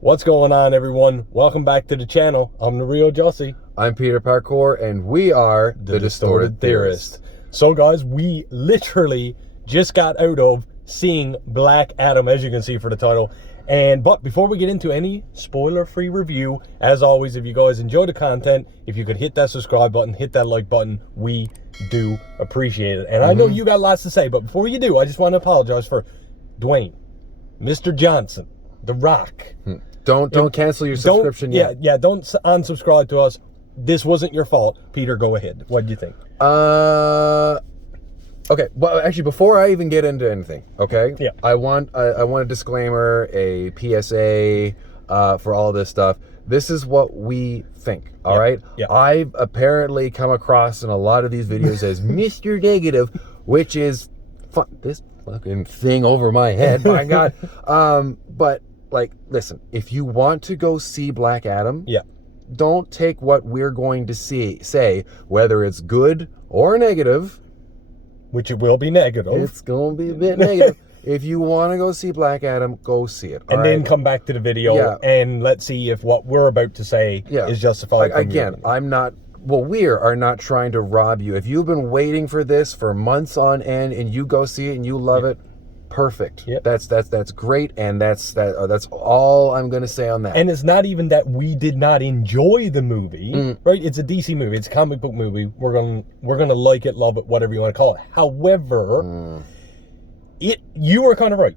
What's going on, everyone? Welcome back to the channel. I'm the real Jussy. I'm Peter Parkour, and we are the Distorted Theorists. So, guys, we literally just got out of seeing Black Adam, as you can see for the title. But before we get into any spoiler-free review, as always, if you guys enjoy the content, if you could hit that subscribe button, hit that like button, we do appreciate it. And I know you got lots to say, but before you do, I just want to apologize for Dwayne, Mr. Johnson, The Rock. Don't cancel your subscription yet. Yeah, don't unsubscribe to us. This wasn't your fault. Peter, go ahead. What do you think? Okay. Well, actually, before I even get into anything, okay? Yeah. I want a disclaimer, a PSA for all this stuff. This is what we think. All right. Yeah. I've apparently come across in a lot of these videos as Mr. Negative, which is this fucking thing over my head. My God. But. Like, listen, if you want to go see Black Adam, don't take what we're going to say, whether it's good or negative. Which it will be negative. It's going to be a bit negative. If you want to go see Black Adam, go see it. And then come back to the video and let's see if what we're about to say is justified. Again, we are not trying to rob you. If you've been waiting for this for months on end and you go see it and you love it, perfect. Yep. That's great, and that's all I'm gonna say on that. And it's not even that we did not enjoy the movie, right? It's a DC movie. It's a comic book movie. We're gonna like it, love it, whatever you want to call it. However, you were kind of right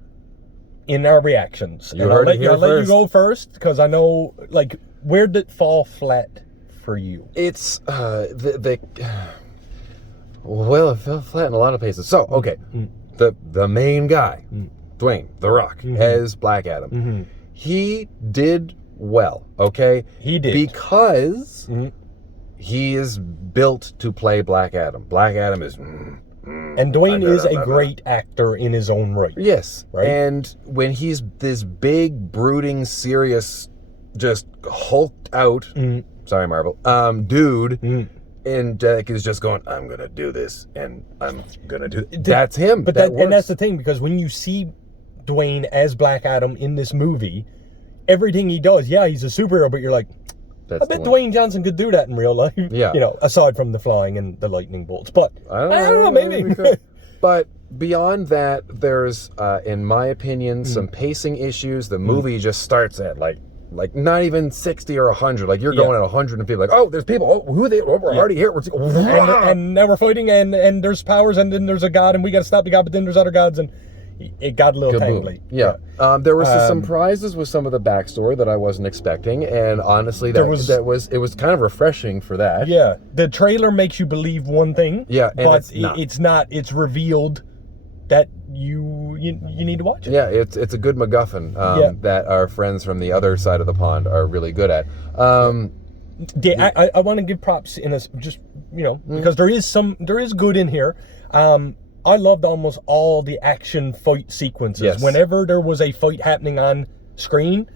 in our reactions. I'll let you go first because I know, like, where did it fall flat for you? It's it fell flat in a lot of places. So okay. The main guy, Dwayne, The Rock, as Black Adam. He did well, okay? He did. Because he is built to play Black Adam. Black Adam is... and Dwayne is a great actor in his own right. Yes. Right? And when he's this big, brooding, just hulked out, sorry, Marvel, dude... And Derek is just going, I'm going to do this, and I'm going to do it. That's him. But and that's the thing, because when you see Dwayne as Black Adam in this movie, everything he does, he's a superhero, but you're like, I bet Dwayne Johnson could do that in real life. Yeah. You know, aside from the flying and the lightning bolts. But I don't know, maybe. But beyond that, there's, in my opinion, some pacing issues. The movie just starts at, like not even 60 or 100. Like, you're going at 100 and people like, oh, there's people. Oh, who are they? Oh, we're already here. And now we're fighting, and there's powers, and then there's a god, and we got to stop the god, but then there's other gods, and it got a little tangly. Yeah. There were some surprises with some of the backstory that I wasn't expecting, and honestly, it was kind of refreshing for that. Yeah. The trailer makes you believe one thing. Yeah, and but it's not. It's revealed that you need to watch it. Yeah, it's a good MacGuffin that our friends from the other side of the pond are really good at. I want to give props in this, just because there is good in here. I loved almost all the action fight sequences. Yes. Whenever there was a fight happening on screen,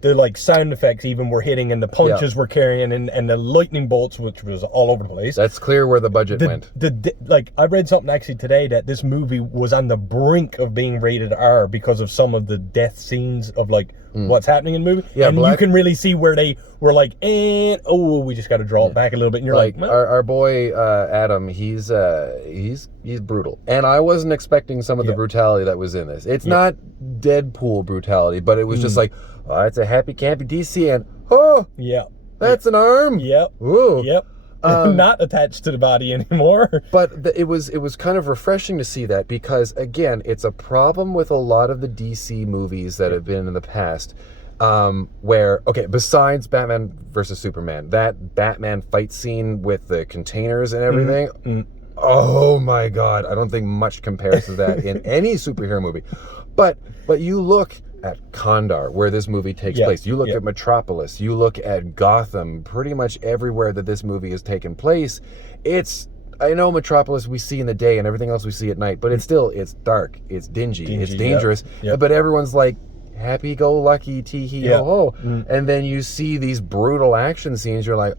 the sound effects even were hitting, and the punches were carrying, and the lightning bolts, which was all over the place. That's clear where the budget went. I read something actually today that this movie was on the brink of being rated R because of some of the death scenes of what's happening in the movie. Yeah, and you can really see where they were like, we just got to draw it back a little bit. And you're like our boy Adam, he's brutal, and I wasn't expecting some of the brutality that was in this. It's not Deadpool brutality, but it was just like, oh, it's a happy campy DC, and that's an arm. Yep. Ooh. Yep. Not attached to the body anymore. But it was kind of refreshing to see that, because again, it's a problem with a lot of the DC movies that have been in the past, where, okay, besides Batman versus Superman, that Batman fight scene with the containers and everything, oh my God, I don't think much compares to that in any superhero movie. But you look at Kandar, where this movie takes place. You look at Metropolis. You look at Gotham. Pretty much everywhere that this movie has taken place, I know Metropolis we see in the day and everything else we see at night, but it's dark, it's dingy, it's dangerous. But everyone's like, happy-go-lucky, tee-hee-ho-ho. And then you see these brutal action scenes, you're like,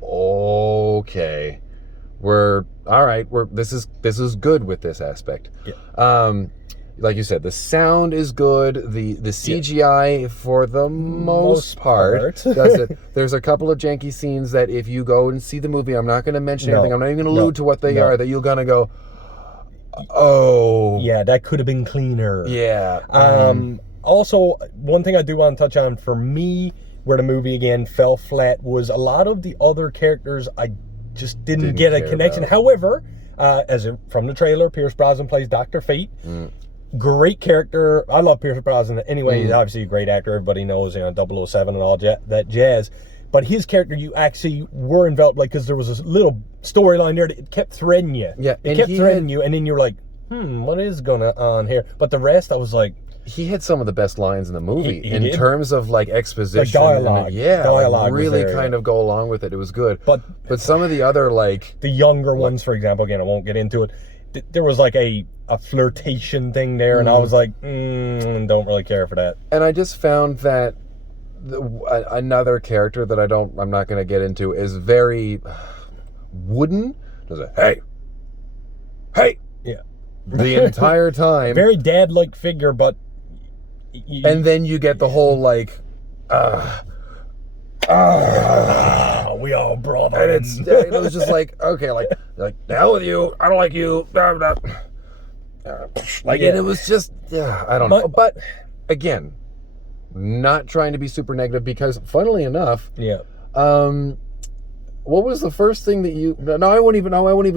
okay, this is good with this aspect. like you said, the sound is good. The CGI for the most part does it. There's a couple of janky scenes that if you go and see the movie, I'm not going to mention anything. I'm not even going to allude to what they are. That you're going to go, oh, yeah, that could have been cleaner. Yeah. Also, one thing I do want to touch on for me, where the movie again fell flat, was a lot of the other characters I just didn't get a connection. However, from the trailer, Pierce Brosnan plays Dr. Fate. Great character. I love Pierce Brosnan. Anyway, he's obviously a great actor. Everybody knows, 007 and all that jazz. But his character, you actually were enveloped, because there was a little storyline there that kept threading you. Yeah, it kept threading you, and then you're like, what is going on here? But the rest, I was like, he had some of the best lines in the movie he in did. terms of exposition, dialogue. Dialogue really was there, kind of go along with it. It was good. But some of the other the younger ones, for example, again, I won't get into it. There was a flirtation thing there, and I was like, don't really care for that. And I just found that another character that I'm not going to get into is very wooden. Does a hey, yeah, the entire time. Very dad-like figure, but. And then you get the whole we all brother. And it was just okay, like the hell with you, I don't like you, blah, blah. And it was just, I don't know. But again, not trying to be super negative, because funnily enough, what was the first thing that you? No, I won't even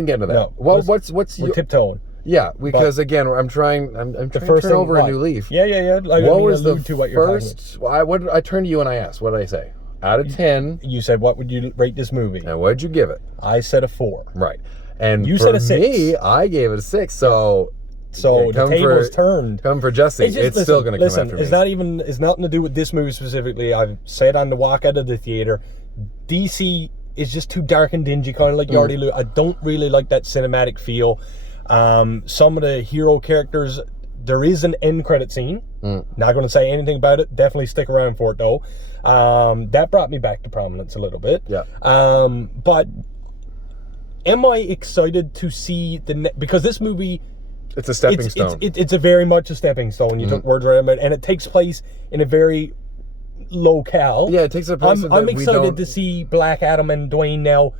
get into that. No, what's we're tiptoeing? Yeah, because again, I'm trying to turn over a new leaf. Yeah. What was the first? I turned to you and I asked, what did I say? Out of 10. You said, what would you rate this movie? And what did you give it? I said a 4. Right. And you said a 6. Me, I gave it a 6. So the tables turned. Come for Jussy. It's still going to come after me. It's nothing to do with this movie specifically. I've said on the walk out of the theater, DC is just too dark and dingy, kind of like you already alluded. I don't really like that cinematic feel. Some of the hero characters, there is an end credit scene. Not going to say anything about it. Definitely stick around for it though. That brought me back to prominence a little bit. Yeah. But am I excited to see because this movie? It's a stepping stone. It's a very much a stepping stone. You took words right out, and it takes place in a very locale. Yeah, it takes a place. I'm excited to see Black Adam and Dwayne now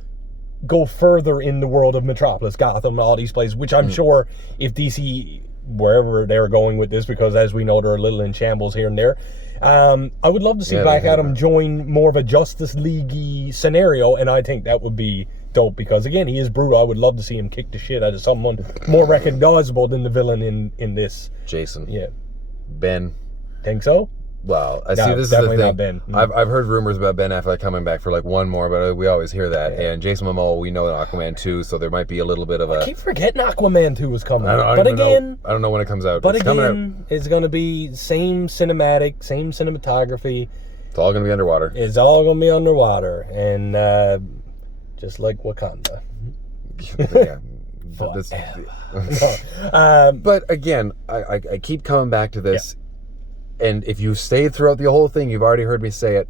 go further in the world of Metropolis, Gotham, all these places, which I'm sure if DC, wherever they're going with this, because as we know, they're a little in shambles here and there, I would love to see Black Adam join more of a Justice League-y scenario, and I think that would be dope, because again, he is brutal. I would love to see him kick the shit out of someone more recognizable than the villain in this. Jason. Yeah. Ben. Think so? Well, this is the thing. Not Ben. I've heard rumors about Ben Affleck coming back for one more, but we always hear that. Yeah. And Jason Momoa, we know that Aquaman 2, so there might be a little bit of a. I keep forgetting Aquaman 2 was coming. I don't know when it comes out. But again, it's going to be same cinematic, same cinematography. It's all going to be underwater. It's all going to be underwater, and just like Wakanda. Yeah. But again, I keep coming back to this. Yeah. And if you stayed throughout the whole thing, you've already heard me say it.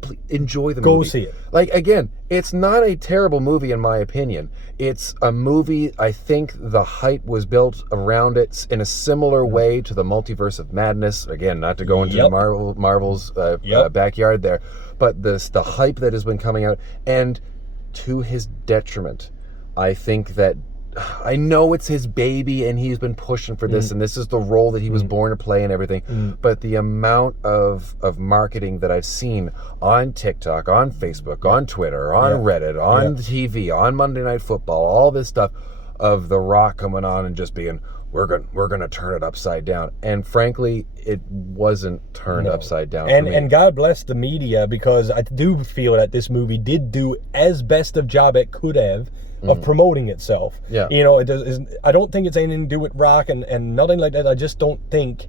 Please enjoy the movie. Go see it. Again, it's not a terrible movie in my opinion. It's a movie, I think the hype was built around it in a similar way to the Multiverse of Madness. Again, not to go into the Marvel's backyard there, but the hype that has been coming out, and to his detriment, I think that I know it's his baby and he's been pushing for this and this is the role that he was born to play and everything, but the amount of marketing that I've seen on TikTok, on Facebook, on Twitter, on Reddit, on TV, on Monday Night Football, all this stuff of The Rock coming on and just being, we're gonna turn it upside down, and frankly it wasn't turned upside down for me. And God bless the media, because I do feel that this movie did do as best of job it could have of promoting itself. Yeah. It does. I don't think it's anything to do with Rock and nothing like that. I just don't think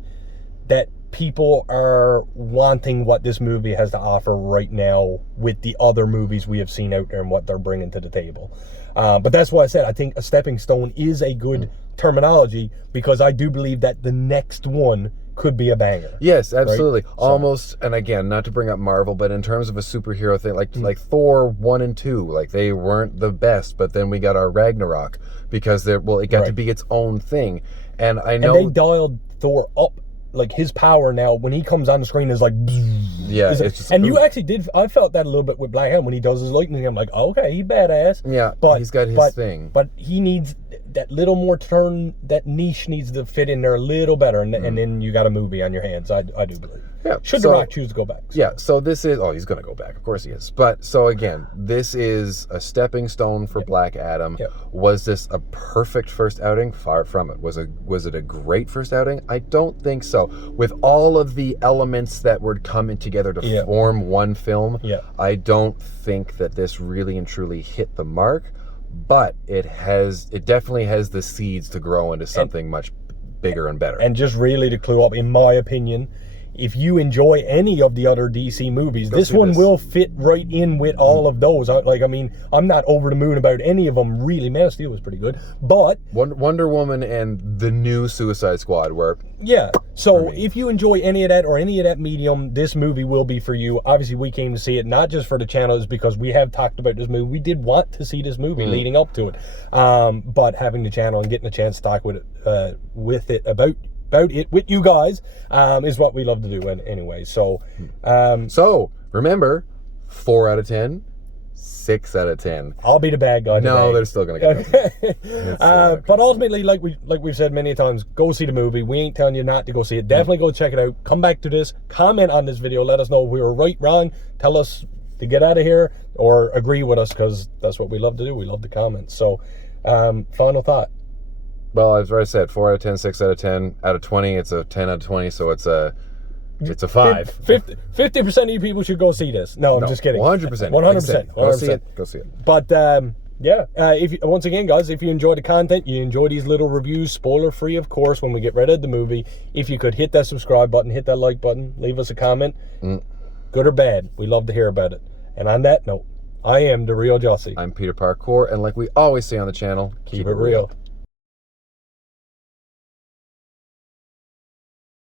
that people are wanting what this movie has to offer right now with the other movies we have seen out there and what they're bringing to the table. But that's why I said I think a stepping stone is a good terminology, because I do believe that the next one could be a banger. Yes, absolutely. Right? Almost, and again, not to bring up Marvel, but in terms of a superhero thing, like Thor 1 and 2, they weren't the best, but then we got our Ragnarok, because it got to be its own thing. And I know they dialed Thor up. Like, his power now, when he comes on the screen, is like... Yeah, it's just, and you actually did... I felt that a little bit with Black Adam when he does his lightning. I'm like, okay, he badass. Yeah, but he's got his thing. But he needs that little more turn. That niche needs to fit in there a little better. And then you got a movie on your hands, I do believe. Yeah. Should The Rock choose to go back? So. Yeah, so this is... Oh, he's going to go back. Of course he is. But, so again, this is a stepping stone for Black Adam. Was this a perfect first outing? Far from it. Was it a great first outing? I don't think so. With all of the elements that were coming together to form one film, I don't think that this really and truly hit the mark. But it definitely has the seeds to grow into something much bigger and better. And just really to clue up, in my opinion, if you enjoy any of the other DC movies, this one will fit right in with all of those. I mean, I'm not over the moon about any of them, really. Man of Steel was pretty good, but... Wonder Woman and the new Suicide Squad were... Yeah, so if you enjoy any of that or any of that medium, this movie will be for you. Obviously, we came to see it, not just for the channels, because we have talked about this movie. We did want to see this movie leading up to it. But having the channel and getting a chance to talk with it about it with you guys is what we love to do anyway. So remember, 4 out of 10, 6 out of 10. I'll be the bad guy today. No, they're still gonna get it. But ultimately, like we've said many times, go see the movie. We ain't telling you not to go see it. Definitely go check it out. Come back to this, comment on this video, let us know if we were right, wrong, tell us to get out of here, or agree with us, because that's what we love to do. We love to comment. So final thought. Well, as I said, 4 out of 10, 6 out of 10. Out of 20, it's a 10 out of 20, so it's a 5. 50% of you people should go see this. No, I'm just kidding. 100%. 100%. Go see it. Go see it. But once again, guys, if you enjoy the content, you enjoy these little reviews, spoiler free, of course, when we get rid of the movie, if you could hit that subscribe button, hit that like button, leave us a comment, good or bad, we love to hear about it. And on that note, I am the real Jussy. I'm Peter Parkour, and like we always say on the channel, keep it real.